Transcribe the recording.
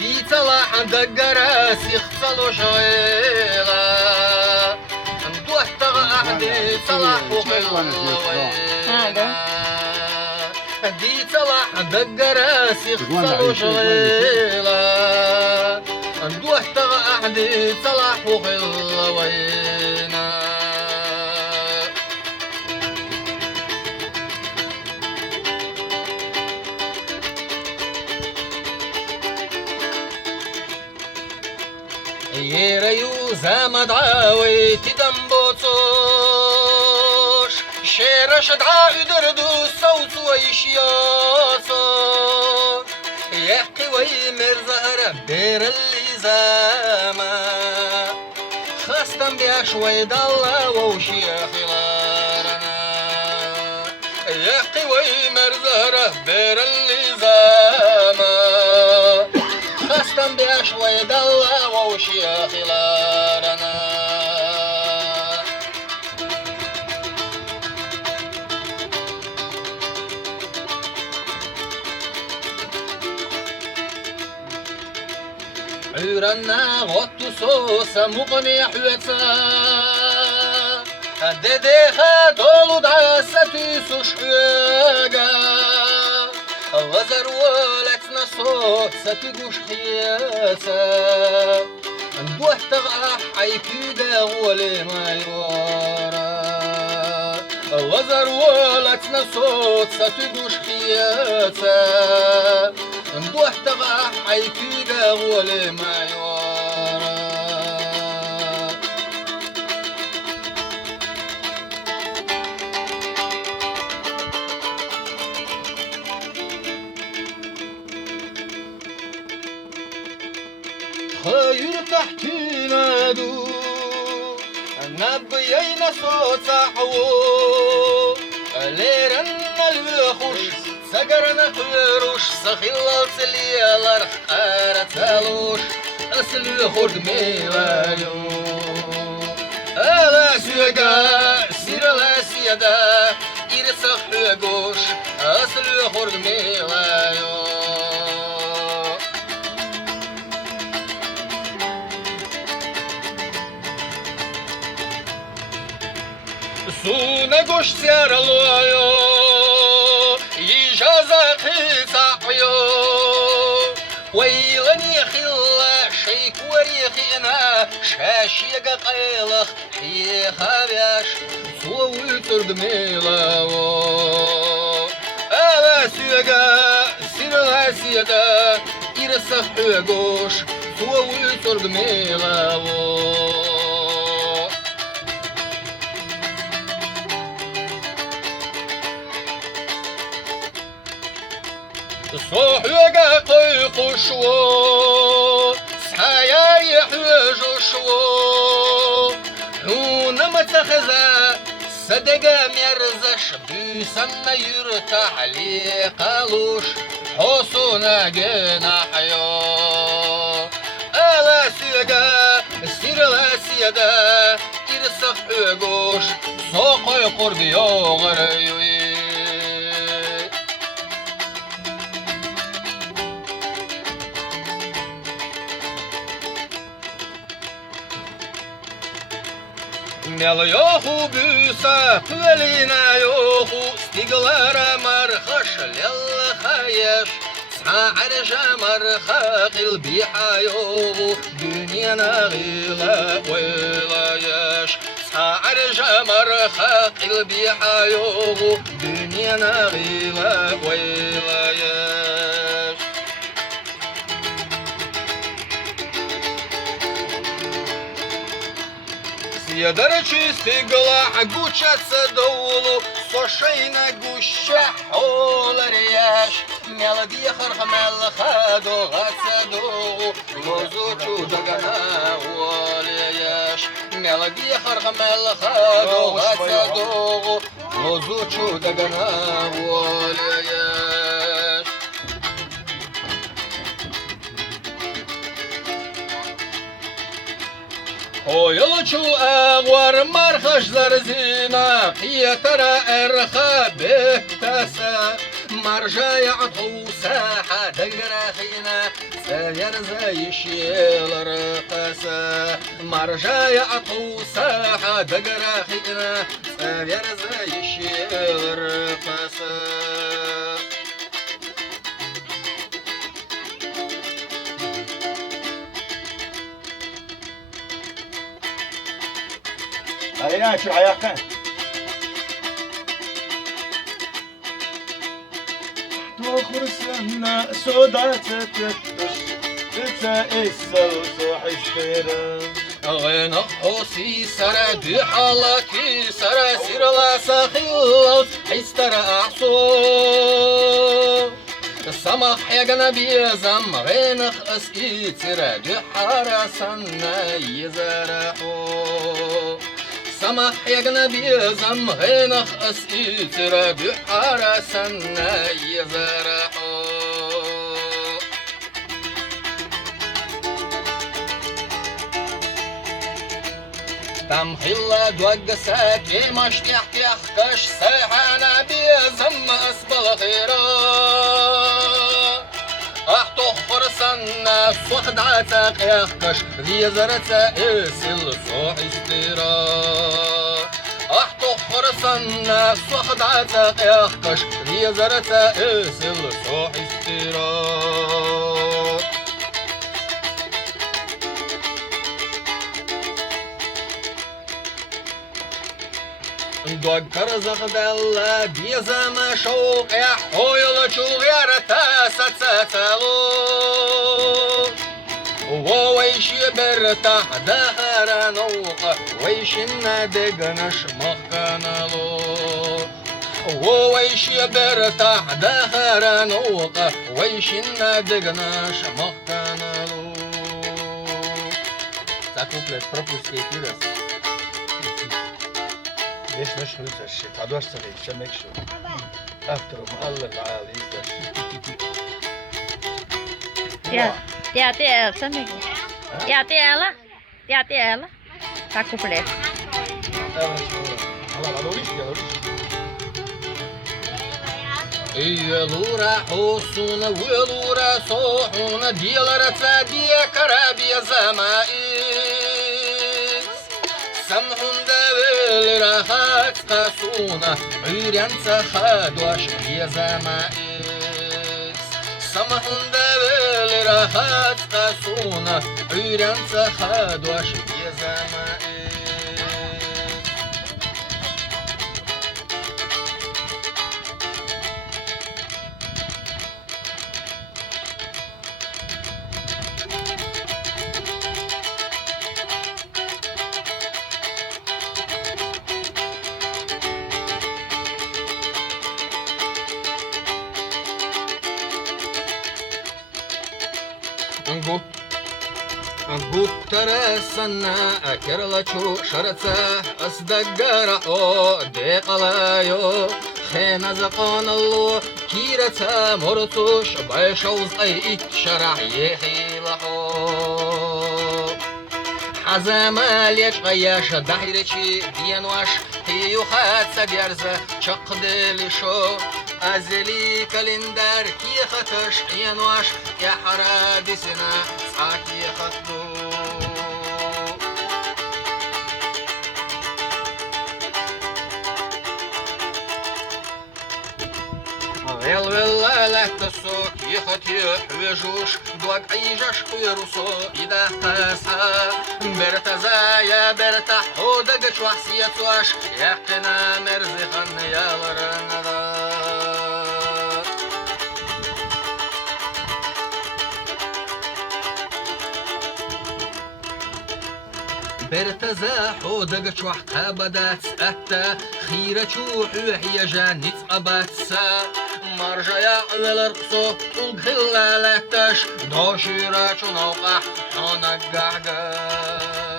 دي صلاح دقرة سيخصلو شغيلة ندوح تغأحدي صلاح وخلوين دي صلاح دقرة سيخصلو شغيلة ندوح تغأحدي صلاح وخلوين يريو زامد عاوي تدنبوتوش شيرش دعاء دردو صوت ويشياصوش يحكي ويمر زهر بير اللي زاما خاستم بيا شوي ضلا ووشي خلارنا يحكي ويمر زهر بير اللي زاما خاستم بيا شوي ضلا ووشي خلارنا عيرنا غطو صوصا مقني حويتا دديخا دولو دعسة تيسو شحيقا غزر ولتنا صوت ستقوش خياسا ندوح تغاح عيكيدا غولي ما يورا غزر ولتنا صوت ستقوش خياسا ندوح تغاح عيكيدا غولي ما يورا خير تحتينا دو نبيين صوت صحو ليرنا الوخوش سقرنا خيروش سخيلال سليالار قارتالوش أسلو خورد ميلايو ألا سيقا سير لا سيدا إرسخ يقوش أسلو خورد ميلايو سونا قوش سيار الوايو يجازا قيساقيو ويلني خلا شيك وريخينا شاشيقا قيلخ حيخا بياش سووي ترد ميلاو ألا سيقا سيرلا سيدا إرسخ حيقوش سووي ترد ميلاو صحيقا قيقو شو سحايا يحوجو شو هونا متخذا صدقا مرزش بيسما يرتاح لي قالوش حصونا جناحيو ألا سيقا سير لا سيدا إرسخ حقوش سوقو يقرديو غريوي ميل يوخو بوسا قولينا يوخو ستيقلارا مرخش للخايش سعر جمر خاقل بيحايوغو دنيانا غيلا ويلايش سعر جمر خاقل بيحايوغو دنيانا غيلا ويلايش سيدرچي ستيقلا عقوشة دولو صوشينا قوشة حولرياش ميلدي خرخ ملخادو غاتسدو لوزوچو دقنا ولياش ميلدي خرخ ملخادو غاتسدو لوزوچو دقنا ولياش Oyulçu ağvar marxaşlar zina Qiyatara erxa behtese مرجع يعطو ساحة دقرا خينا سير زي شيل رقصة مرجع يعطو ساحة دقرا خينا سير زي شيل رقصة هيا شو عياقين توخر سنة سودة تتكتش تتأسى وصوح الشيرة غين حوسي سرى دي حالكي سرى سير لا سخيل حيستر أعصو السمح يا جنبي زم غين خسكي سرى دي حرسنا يزرحو سمح يا جنبي زم غين خسكي سرى دي حرسنا يزرحو تم خلا دوق ساكي مش تحكي اخكش سيحانا بيزم اسبل خيرا احتو فرسنا صحد عتاق يخكش ذي زرتا اسل صوح استيرا احتو فرسنا صحد عتاق يخكش ذي زرتا اسل صوح استيرا دوكر زغدل بيزم شوق يا حويل شوغير تاساتسالو وويش برتاح دهر نوق ويش ندقنش مخنالو وويش برتاح دهر نوق ويش ندقنش مخنالو Ça complète propulsé plus ليش نشهر الشيء تعدوش صغير شمك شو أفتر مؤلف عالي يا تي سمك يا تي لا يا تي لا تاكو بلي يلورا حوسون ولورا صوحون ديالر تادية كرابية زمائي سمحون دابل راحات قاسونا عيران تخادوش بيا زمائي سمحون دابل راحات قاسونا عيران تخادوش بيا زمائي قلت ترى سنة أكرلتشو شرطة أصدقر أو ديقلايو خيمة زقان الله كيرتا مرتوش بايشوز أي إتشرع يحيلحو حزامال يشغياش دحيرتشي دينواش هيو خاتسا بيرزة شقدلشو أزلي كالندر كي خطش ينواش يا حرادسنا ساكي خطو والله لا تسوك يخطي حويجوش دوك أيجاش ويروسو إذا تسا برتزا يا برتح ودقش وحسيتواش يقنا مرزخن يا لرنذا برتزا حودق شوح قابدات أتا خيرة شوح وحي جانت أباتسا مرجع يعمل رقصو تلقى لاتش دوشيرة شنوقح حنق قعقا